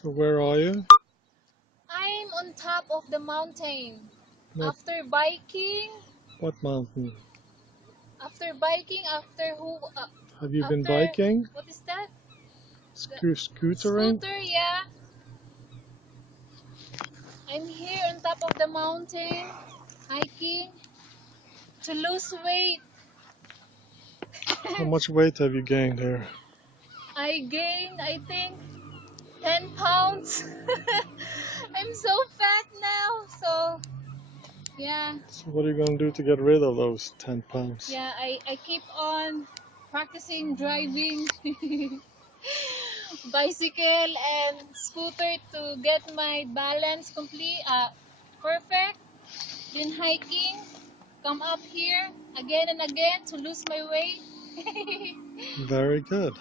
So where are you? I'm on top of the mountain. What After biking, what mountain? after who, Have you been after, biking? what is that? The Scootering? scooter, yeah. I'm here on top of the mountain, hiking to lose weight. How much weight have you gained here? I gained, I think, 10 pounds. I'm so fat now. So, yeah, So what are you going to do to get rid of those 10 pounds? yeah, I keep on practicing driving bicycle and scooter to get my balance perfect. Then hiking, come up here again and again to lose my weight. Very good.